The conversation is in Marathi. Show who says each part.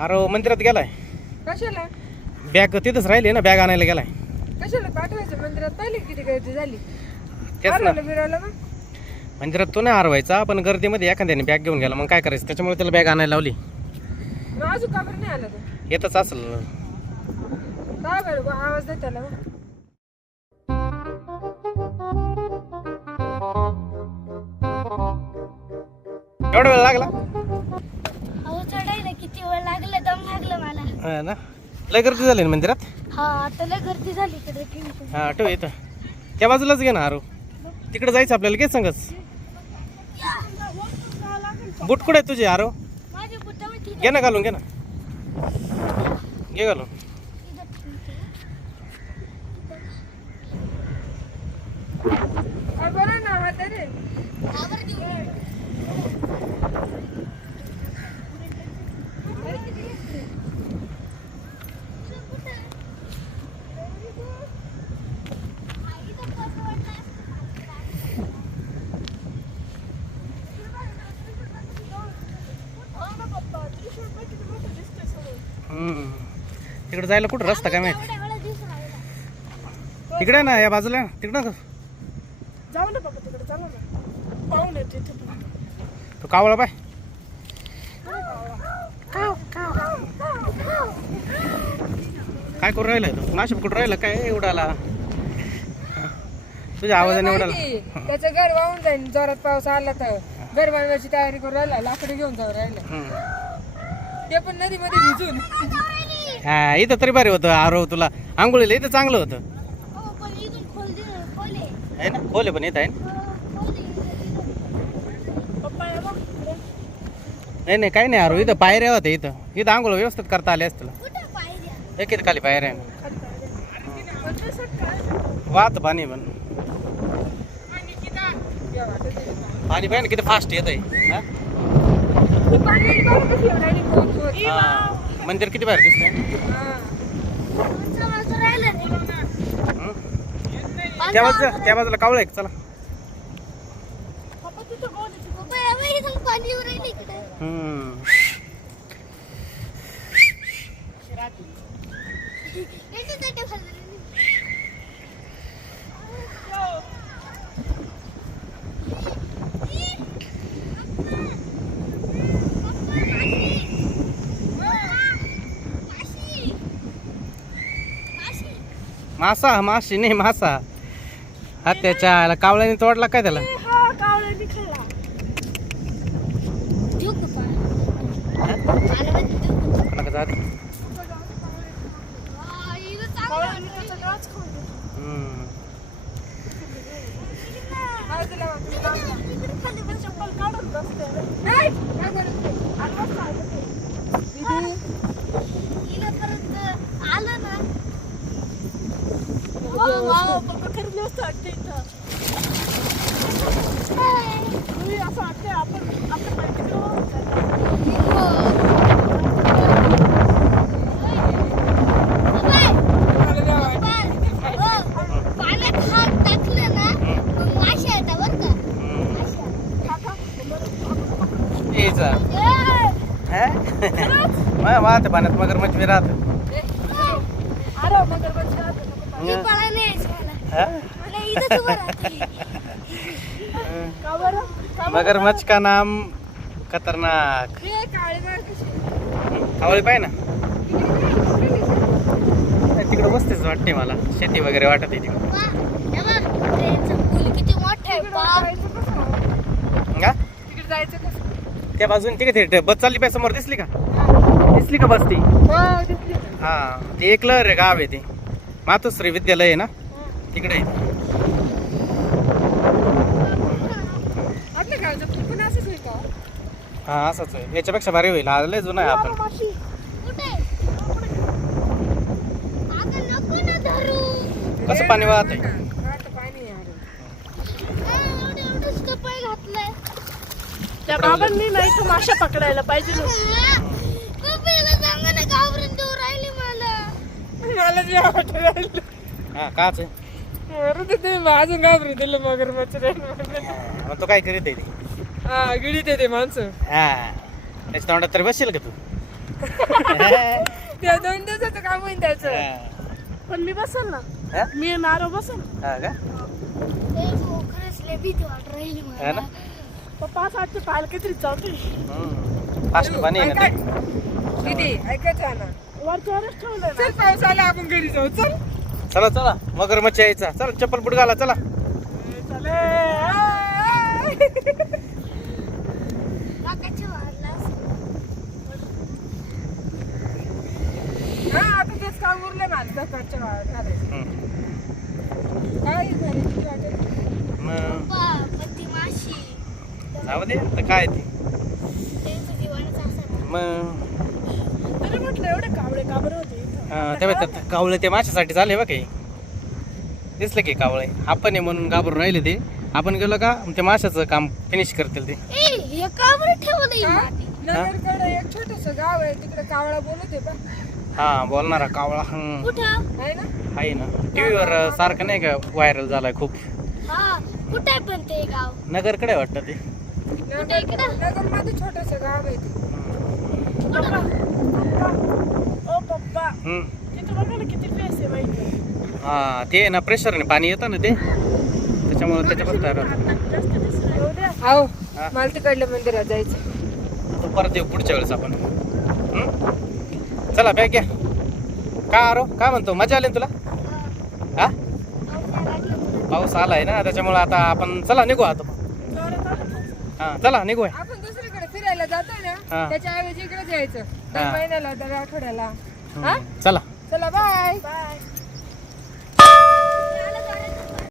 Speaker 1: अरे मंदिरात गेलाय.
Speaker 2: कशाला?
Speaker 1: बॅग तिथंच राहिली ना बॅग आणायला गेलाय.
Speaker 2: कशाला पाठवायचं? मंदिरात पाहिली किती गर्दी झाली?
Speaker 1: तेच ना.
Speaker 2: हरवलं बिरवलं मग?
Speaker 1: मंदिरात तो नाही हरवायचा पण गर्दीमध्ये एखाद्याने बॅग घेऊन गेला. मग काय करायचं? त्याच्यामुळे त्याला बॅग आणायला लावली.
Speaker 2: मग अजून का बरं नाही आला तो
Speaker 1: येतच असेल.
Speaker 2: काय बरं? बुवा, आवाज दे त्याला.
Speaker 1: एवढा वेळ लागला? हा ना? लय गर्दी झाली ना मंदिरात?
Speaker 3: हा आता लय गर्दी झाली इकडे
Speaker 1: हा ठेव येतं त्या बाजूलाच घे ना आरो. तिकडे जायचं आपल्याला घे सांगच. बुट कुठे तुझे आरो?
Speaker 3: बुटावर
Speaker 1: घे ना घालून घे ना. घे घालून
Speaker 2: रे
Speaker 1: हम्म. तिकडे जायला कुठं रस्ता काय माहिती? तिकडे ना या बाजूला तिकडं ना.
Speaker 2: जाऊ ना बाबा तिकडे चला ना. पाहून येते तिथे पण.
Speaker 1: तो कावळा पाय. काय करू राहिलाय तू? नाशिक कुठं राहिला? काय उडाला तुझ्या आवाजाने उडाला
Speaker 2: माहिती, त्याचं घर वाहून जाईल जोरात पाऊस आला तर. घर बांधण्याची तयारी करू राहिला लाकडं घेऊन जाऊ राहिला. ते पण नदीमध्ये भिजून.
Speaker 1: हा इथं तरी भारी होतं आरो तुला आंघोळीला इथं चांगलं होतं. आहे ना? खोले पण येत आहे ना? नाही नाही काही नाही आरो इथं पायऱ्या होत्या इथं. इथं आंघोळ व्यवस्थित करता आले असतील. हे किती खाली पायऱ्या आहे. वाहत पाणी पण. पाणी पाहिजे किती फास्ट येत आहे मंदिर किती बाहेर दिसतंय हं? त्या बाजूला त्या बाजूला कावळं आहे का? चला हम्म. मासा माशी नाही मासा. हा त्याच्या कावळ्याने तोडला काय त्याला?
Speaker 3: हा कावळ्यांनी खाल्ला देऊ का पाणी? मला माहिती देऊ का?
Speaker 1: नका जाऊ दे.
Speaker 3: हा, इथं चांगलं आहे.
Speaker 1: हम्म.
Speaker 3: इकडे खाली बस, चप्पल काढून हिला परत आलं ना वाव, वाव, पप्पा खरं मस्त वाटतं इथं. असं वाटतंय आपण आपल्या पाठी पाण्यात हात टाकले ना मग मासे येतात बरं का
Speaker 1: ये जा. हा? वा- वाहते पाण्यात मगर मच्छी राहत
Speaker 3: मी.
Speaker 1: हा?
Speaker 3: मला इथंच उभं राहता
Speaker 1: मगर मच्छ का नाम खतरनाक? कावळी पाय ना. तिकडे बसतेच वाटते मला. शेती वगैरे वाटत आहे तिकडे.
Speaker 3: वा, बघ, ट्रेनचं पूल किती मोठं आहे बाप.
Speaker 2: तिकडे जायचं कसं?
Speaker 1: त्या बाजून तिकडे ते बस चालली पाय समोर दिसली का? दिसली का बस ती?
Speaker 2: हो, दिसली.
Speaker 1: हा ते एक लहर आहे गाव आहे ते. मातोश्री विद्यालय आहे ना? तिकडे आहे ते.
Speaker 2: आपल्या गावचं पूल पण असंच होईल का
Speaker 1: हा असंच आहे. याच्यापेक्षा भारी होईल. हा लय जुना आहे आपण.
Speaker 3: कुठे? अगं नको ना धरू.
Speaker 1: कसं पाणी वाहत आहे
Speaker 2: आता पाणी आहे अरे.
Speaker 3: ए, एवढं एवढंच कपाळ घातलंय.
Speaker 2: त्या बाबांनी नाही तर माशा पकडायला पाहिजे
Speaker 3: मला.
Speaker 2: मला जे आवडत राहिलं.
Speaker 1: हा काच आहे.
Speaker 2: ते अजून दिलं मगर मच्छर
Speaker 1: मग तो काय करीत आहे ते
Speaker 2: हा गिळीत येते माणसं
Speaker 1: हा त्याच्या तोंडात तरी बसशील का तू
Speaker 2: त्या दोन दिवसाचं काम होईल त्याचं.
Speaker 4: पण मी बसल ना
Speaker 1: हा?
Speaker 4: मी नारो बसल
Speaker 1: हा का?
Speaker 3: ते भाऊ खरंच लय भीती वाट राहिली
Speaker 1: हा ना?
Speaker 3: मला
Speaker 4: पप्पा चालते.
Speaker 1: फास्ट पाणी आहे ना
Speaker 2: ऐका.
Speaker 1: ते.
Speaker 2: किती ऐकायचं ना
Speaker 4: वरच्यावरच ठेवलंय ना
Speaker 2: चल पाऊस आला आपण घरी जाऊ चल
Speaker 1: चला चला मगर मच्छी यायचा चला चप्पल बुट घाला चला
Speaker 4: चले
Speaker 3: नाकाच्या वाढला
Speaker 2: हा आता तेच घालायचं. काय घरी किती वाटेल
Speaker 1: मग?
Speaker 3: पण ती माशी.
Speaker 1: जाऊ दे आता काय ते?
Speaker 3: त्यांचं जीवनच असं
Speaker 1: मग?
Speaker 4: तरी म्हटलं एवढे कावळे काबरे होते इथं.
Speaker 1: हा, ते कावळे ते माशासाठी चालले बघ काही दिसलं की कावळे. आपण आहे म्हणून घाबरून राहिले ते. आपण गेलो का ते माशाचं काम फिनिश करतील ते.
Speaker 3: ए हे का बरं ठेवलं
Speaker 2: हा?
Speaker 3: माती.
Speaker 2: नगरकडे एक छोटस गाव आहे तिकडे कावळा बोलत आहे बा.
Speaker 1: हा बोलणारा कावळा. हं.
Speaker 3: कुठं?
Speaker 2: आहे ना?
Speaker 1: आहे ना. टीव्हीवर सारखं नाही का व्हायरल झालाय खूप?
Speaker 3: हा कुठं पण ते गाव?
Speaker 1: नगरकडे वाटतं ते.
Speaker 3: कुठे इकडं?
Speaker 2: छोटस गाव आहे ते.
Speaker 4: पप्पा पप्पा. ओ पप्पा.
Speaker 1: हं.
Speaker 4: तिथं बघा ना किती
Speaker 1: हा ते ना प्रेशरने पाणी येतं ना ते. त्याच्यामुळे
Speaker 2: आहो
Speaker 1: हा.
Speaker 2: मला तिकडल्या मंदिरात जायचं.
Speaker 1: तो परत येऊ पुढच्या वेळेस आपण. हं? चला बॅग घ्या. का आरो काय म्हणतो? मजा आली ना तुला? हा? पाऊस आलाय ना त्याच्यामुळे आता आपण चला निघू आता. हा चला निघूया.
Speaker 2: आपण दुसरीकडे फिरायला जातोय. ना त्याच्या ऐवजी इकडे जायचं दर. महिन्याला दर आठवड्याला.
Speaker 1: हं. चला.
Speaker 2: चला बाय
Speaker 4: बाय